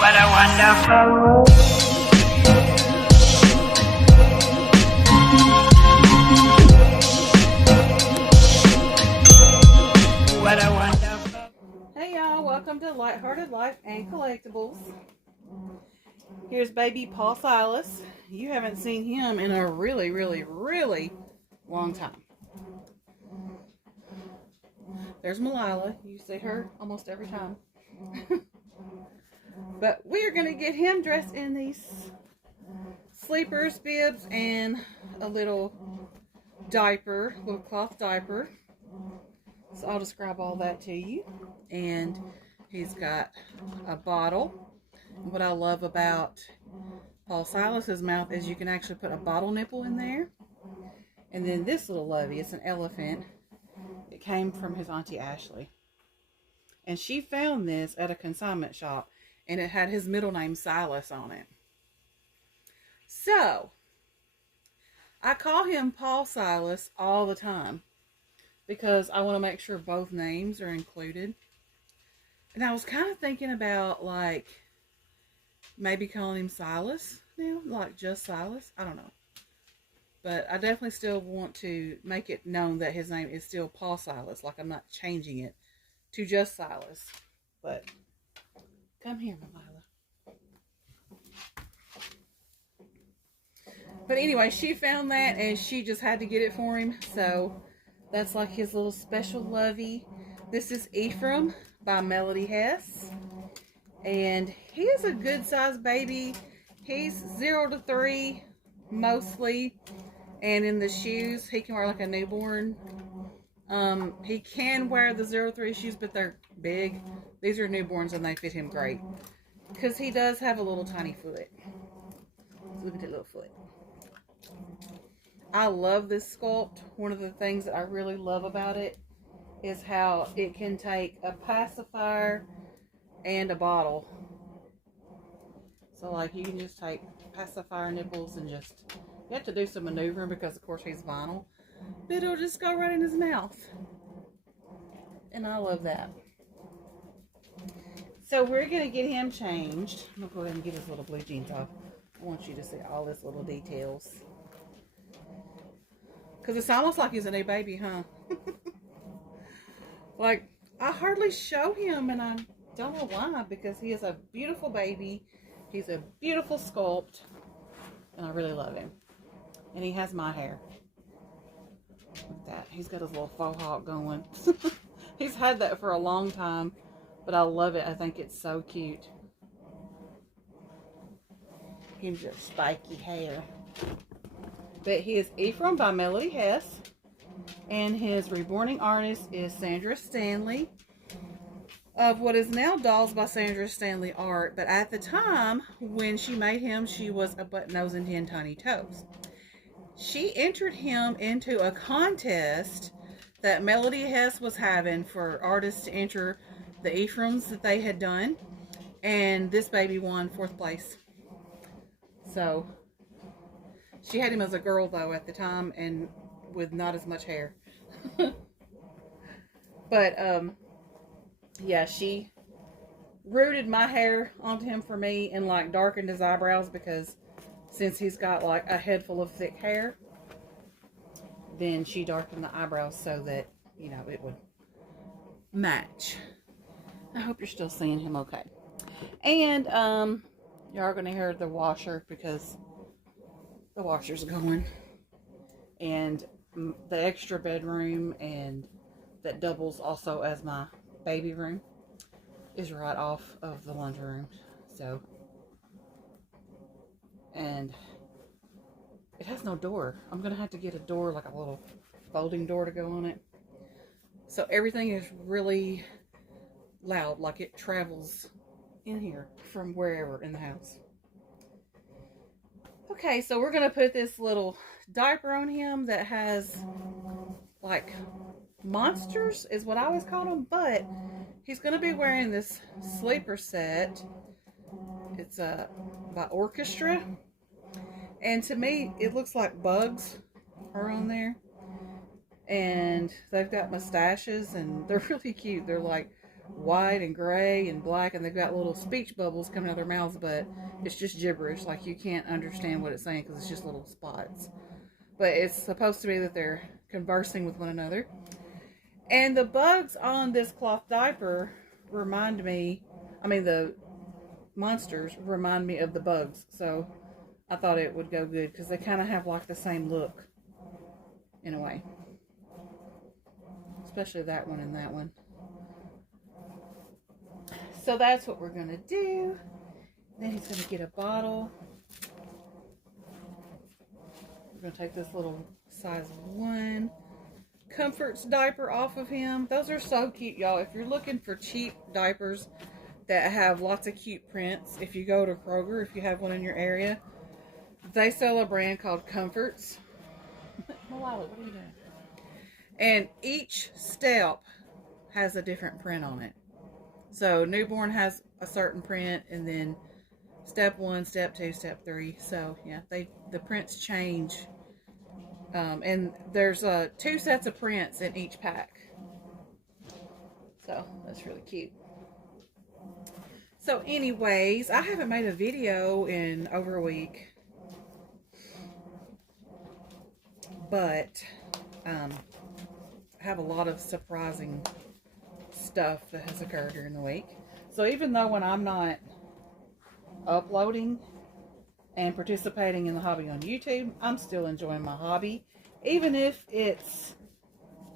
What a wonderful. What a wonderful. Hey y'all, welcome to Lighthearted Life and Collectibles. Here's baby Paul Silas. You haven't seen him in a really long time. There's Malila. You see her almost every time. But we are going to get him dressed in these sleepers, bibs, and a little diaper, little cloth diaper. So I'll describe all that to you. And he's got a bottle. What I love about Paul Silas's mouth is you can actually put a bottle nipple in there. And then this little lovey, it's an elephant. It came from his Auntie Ashley. And she found this at a consignment shop. And it had his middle name Silas on it. So, I call him Paul Silas all the time. Because I want to make sure both names are included. And I was kind of thinking about, like, maybe calling him Silas now. Like, just Silas. I don't know. But I definitely still want to make it known that his name is still Paul Silas. Like, I'm not changing it to just Silas. But, come here, Malila. But anyway, she found that and she just had to get it for him. So, that's like his little special lovey. This is Ephraim by Melody Hess. And he is a good sized baby. He's 0 to 3 mostly. And in the shoes, he can wear like a newborn. He can wear the 0 to 3 shoes, but they're big. These are newborns and they fit him great. Because he does have a little tiny foot. Look at that little foot. I love this sculpt. One of the things that I really love about it is how it can take a pacifier and a bottle. So like you can just take pacifier nipples and just, you have to do some maneuvering because of course he's vinyl, but it'll just go right in his mouth. And I love that. So we're going to get him changed. I'm going to go ahead and get his little blue jeans off. I want you to see all his little details. Because it's almost like he's a new baby, huh? Like, I hardly show him, and I don't know why, because he is a beautiful baby. He's a beautiful sculpt, and I really love him. And he has my hair. Look at that. He's got his little faux hawk going. He's had that for a long time, but I love it. I think it's so cute. He's just spiky hair. But he is Ephraim by Melody Hess. And his reborning artist is Sandra Stanley. Of what is now Dolls by Sandra Stanley art. But at the time, when she made him, she was a button nose and 10 tiny toes. She entered him into a contest that Melody Hess was having for artists to enter the Ephraims that they had done. And this baby won 4th place. So, she had him as a girl, though, at the time, and with not as much hair. But, yeah, she rooted my hair onto him for me and, like, darkened his eyebrows because since he's got, like, a head full of thick hair, then she darkened the eyebrows so that, you know, it would match. I hope you're still seeing him okay. And, you are going to hear the washer because the washer's going. And the extra bedroom and that doubles also as my baby room is right off of the laundry room. So, and it has no door. I'm going to have to get a door, like a little folding door to go on it. So everything is really loud, like it travels in here from wherever in the house. Okay, so we're going to put this little diaper on him that has, like, monsters is what I always call them, but he's going to be wearing this sleeper set. It's by Orchestra, and to me, it looks like bugs are on there, and they've got mustaches, and they're really cute. They're like white and gray and black, and they've got little speech bubbles coming out of their mouths, but it's just gibberish. Like, you can't understand what it's saying because it's just little spots. But it's supposed to be that they're conversing with one another. And the bugs on this cloth diaper remind me, the monsters remind me of the bugs. So I thought it would go good because they kind of have like the same look in a way. Especially that one and that one. So that's what we're going to do. Then he's going to get a bottle. We're going to take this little size 1 Comforts diaper off of him. Those are so cute, y'all. If you're looking for cheap diapers that have lots of cute prints, if you go to Kroger, if you have one in your area, they sell a brand called Comforts. Malala, what are you doing? And each step has a different print on it. So newborn has a certain print, and then step 1, step 2, step 3. So yeah, the prints change. And there's 2 sets of prints in each pack. So that's really cute. So anyways, I haven't made a video in over a week. But I have a lot of surprising stuff that has occurred during the week. So even though when I'm not uploading and participating in the hobby on YouTube, I'm still enjoying my hobby, even if it's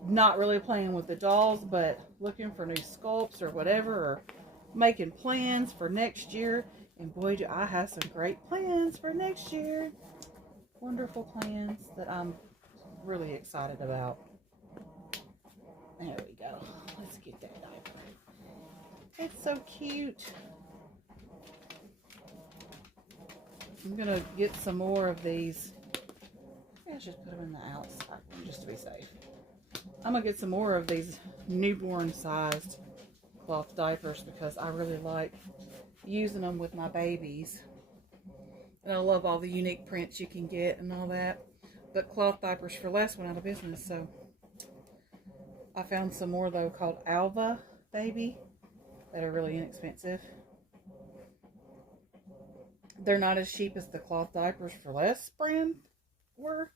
not really playing with the dolls, but looking for new sculpts or whatever, or making plans for next year. And boy, do I have some great plans for next year. Wonderful plans that I'm really excited about. There we go. Let's get that diaper. It's so cute. I'm gonna get some more of these. Let's just put them in the outside just to be safe. I'm gonna get some more of these newborn sized cloth diapers because I really like using them with my babies. And I love all the unique prints you can get and all that. But cloth diapers for less went out of business, so I found some more though called Alva Baby that are really inexpensive. They're not as cheap as the cloth diapers for less brand were,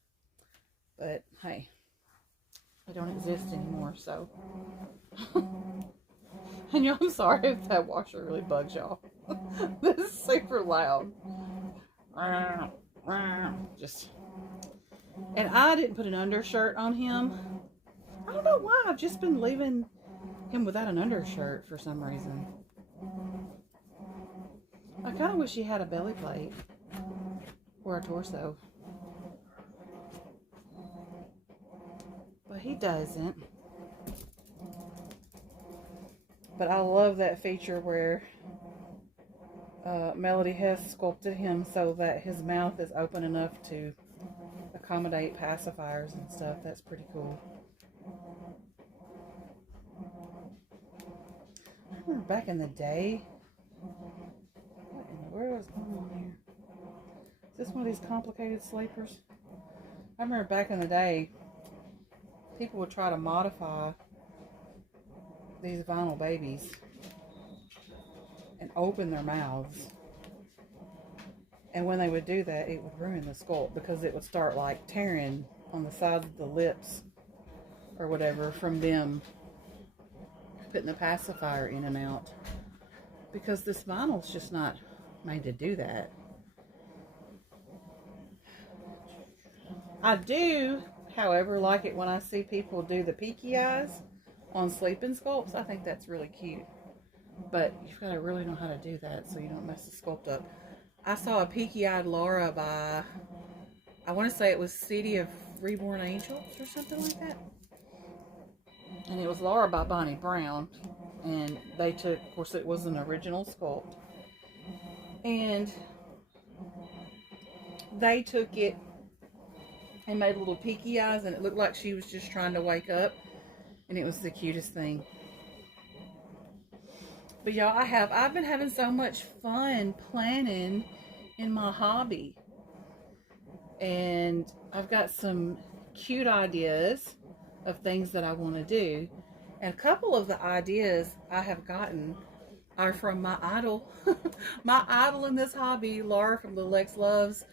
but hey, they don't exist anymore, so. And y'all, I'm sorry if that washer really bugs y'all. This is super loud. Just, and I didn't put an undershirt on him. I don't know why. I've just been leaving him without an undershirt for some reason. I kind of wish he had a belly plate or a torso, but he doesn't. But I love that feature where Melody has sculpted him so that his mouth is open enough to accommodate pacifiers and stuff. That's pretty cool. I remember back in the day. What in the world is going on here? Is this one of these complicated sleepers? I remember back in the day, people would try to modify these vinyl babies and open their mouths. And when they would do that, it would ruin the sculpt because it would start like tearing on the sides of the lips or whatever from them putting the pacifier in and out. Because this vinyl's just not made to do that. I do, however, like it when I see people do the peaky eyes on sleeping sculpts. I think that's really cute. But you've got to really know how to do that so you don't mess the sculpt up. I saw a peaky-eyed Laura by, I want to say it was City of Reborn Angels or something like that. And it was Laura by Bonnie Brown. And they took, of course it was an original sculpt. And they took it and made little peaky eyes, and it looked like she was just trying to wake up. And it was the cutest thing. But y'all, I've been having so much fun planning in my hobby. And I've got some cute ideas of things that I want to do. And a couple of the ideas I have gotten are from my idol. My idol in this hobby, Laura from Little X Loves.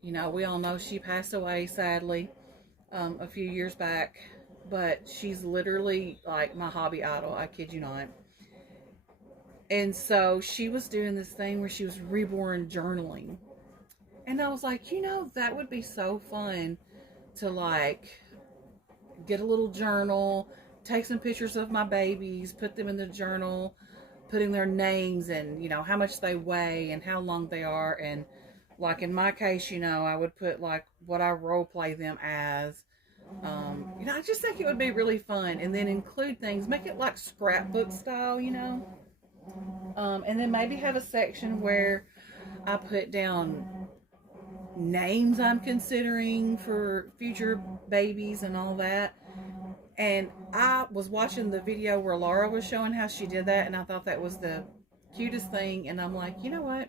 You know, we all know she passed away sadly a few years back, but she's literally like my hobby idol. I kid you not. And so she was doing this thing where she was reborn journaling. And I was like, you know, that would be so fun to like get a little journal, take some pictures of my babies, put them in the journal, putting their names and, you know, how much they weigh and how long they are. And like in my case, you know, I would put like what I role play them as. You know, I just think it would be really fun. And then include things, make it like scrapbook style, you know. And then maybe have a section where I put down names I'm considering for future babies and all that. And I was watching the video where Laura was showing how she did that, and I thought that was the cutest thing. And I'm like, you know what?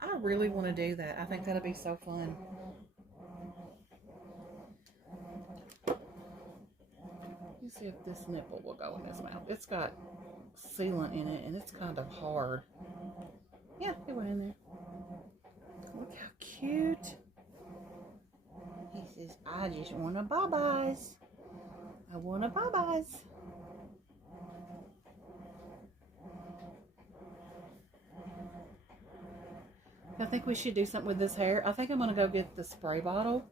I really want to do that. I think that'll be so fun. Let's see if this nipple will go in his mouth. It's got sealant in it, and it's kind of hard. Yeah, it went in there. Look how cute. He says, I just want a Bye-byes. I want a Bye-byes. I think we should do something with this hair. I think I'm going to go get the spray bottle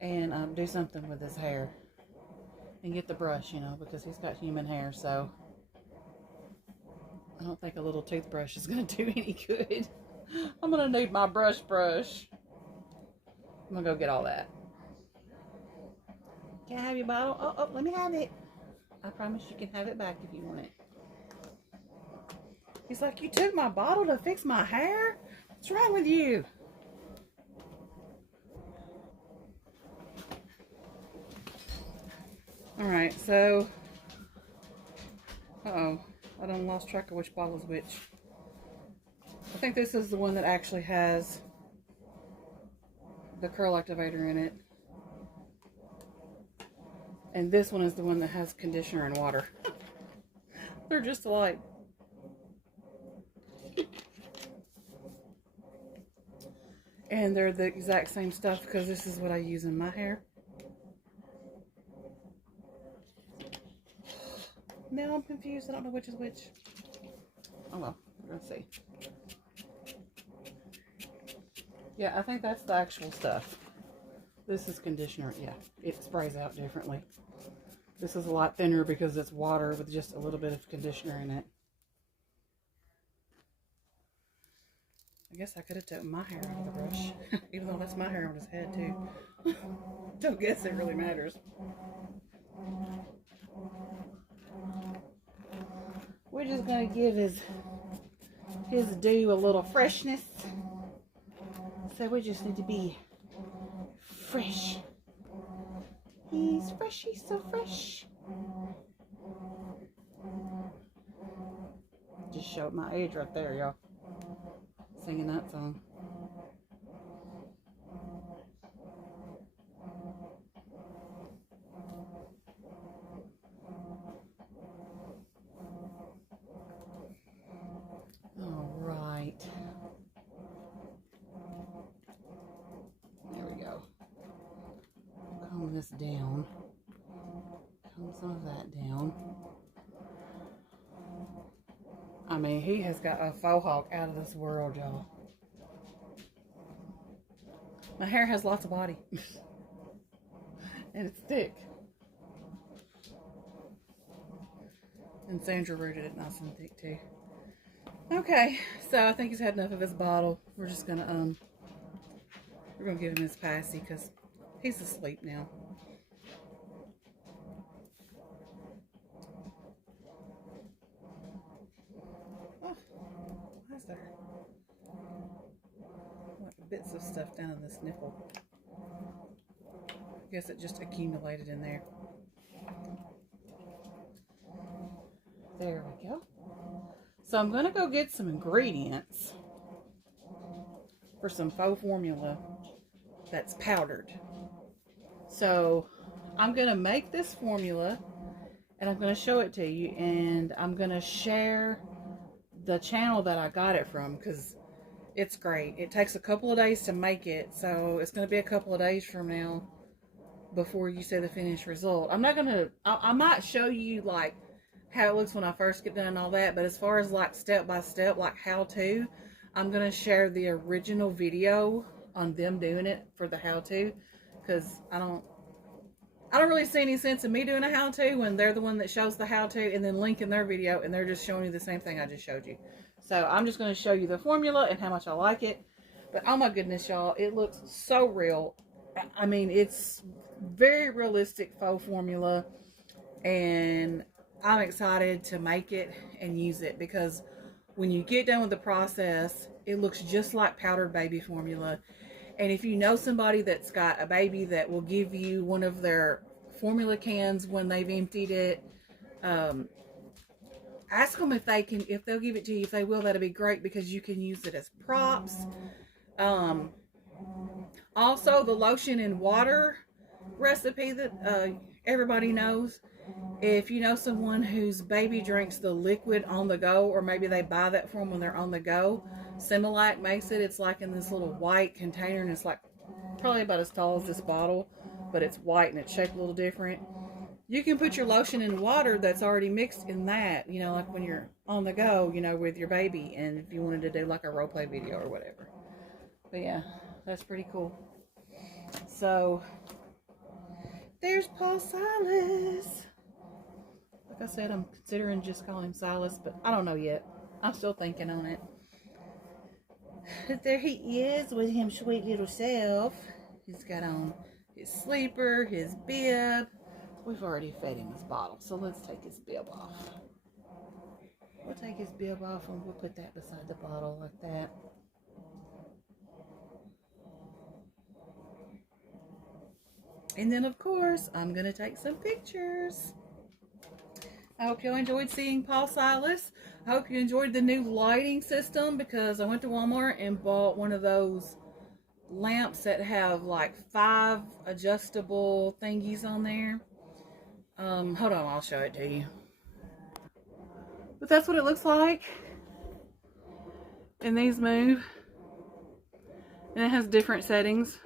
and do something with his hair. And get the brush, you know, because he's got human hair, so I don't think a little toothbrush is going to do any good. I'm going to need my brush. I'm going to go get all that. Can I have your bottle? Oh, let me have it. I promise you can have it back if you want it. He's like, you took my bottle to fix my hair? What's wrong with you? Alright, so... Uh-oh. I done lost track of which bottle is which. I think this is the one that actually has the curl activator in it. And this one is the one that has conditioner and water. They're just alike. And they're the exact same stuff because this is what I use in my hair. Now I'm confused. I don't know which is which. Oh well, we're going to see. Yeah, I think that's the actual stuff. This is conditioner. Yeah, it sprays out differently. This is a lot thinner because it's water with just a little bit of conditioner in it. I guess I could have taken my hair out of the brush. Even though that's my hair on his head too. Don't guess it really matters. We're just going to give his due a little freshness. So we just need to be fresh. He's fresh, he's so fresh. Just showed my age right there, y'all. Singing that song. All right. There we go. Comb this down. Comb some of that down. I mean, he has got a faux hawk out of this world, y'all. My hair has lots of body. And it's thick. And Sandra rooted it nice and thick too. Okay, so I think he's had enough of his bottle. We're just gonna we're gonna give him his passy because he's asleep now. Oh, why is there like bits of stuff down in this nipple? I guess it just accumulated in there. There we go. So I'm gonna go get some ingredients for some faux formula that's powdered. So I'm gonna make this formula and I'm going to show it to you, and I'm going to share the channel that I got it from, because it's great. It takes a couple of days to make it, so it's going to be a couple of days from now before you see the finished result. I'm not going to, I might show you like how it looks when I first get done and all that, but as far as like step by step, like how to, I'm going to share the original video on them doing it for the how to, because I don't really see any sense in me doing a how to when they're the one that shows the how to and then linking their video and they're just showing you the same thing I just showed you. So I'm just going to show you the formula and how much I like it. But oh my goodness, y'all, it looks so real. I mean, it's very realistic faux formula, and I'm excited to make it and use it, because when you get done with the process, it looks just like powdered baby formula. And if you know somebody that's got a baby that will give you one of their formula cans when they've emptied it, ask them if they'll give it to you. If they will, that'll be great, because you can use it as props. Also, the lotion and water recipe that everybody knows. If you know someone whose baby drinks the liquid on the go, or maybe they buy that for them when they're on the go, Similac makes it. It's like in this little white container, and it's like probably about as tall as this bottle, but it's white and it's shaped a little different. You can put your lotion and water that's already mixed in that, you know, like when you're on the go, you know, with your baby, and if you wanted to do like a role play video or whatever. But yeah, that's pretty cool. So there's Paul Silas. Like I said, I'm considering just calling him Silas, but I don't know yet. I'm still thinking on it. But there he is with him sweet little self. He's got on his sleeper, his bib. We've already fed him his bottle, so let's take his bib off. We'll take his bib off and we'll put that beside the bottle like that. And then, of course, I'm going to take some pictures. I hope you enjoyed seeing Paul Silas. I hope you enjoyed the new lighting system, because I went to Walmart and bought one of those lamps that have like 5 adjustable thingies on there. Hold on, I'll show it to you. But that's what it looks like. And these move. And it has different settings.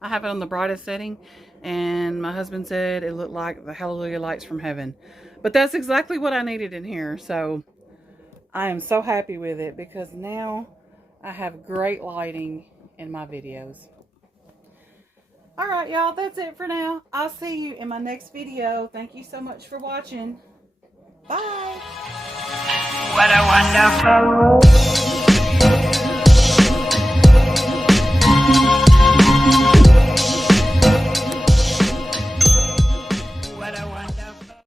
I have it on the brightest setting, and my husband said it looked like the Hallelujah lights from heaven. But that's exactly what I needed in here, so I am so happy with it, because now I have great lighting in my videos. Alright, y'all, that's it for now. I'll see you in my next video. Thank you so much for watching. Bye! What a wonderful world.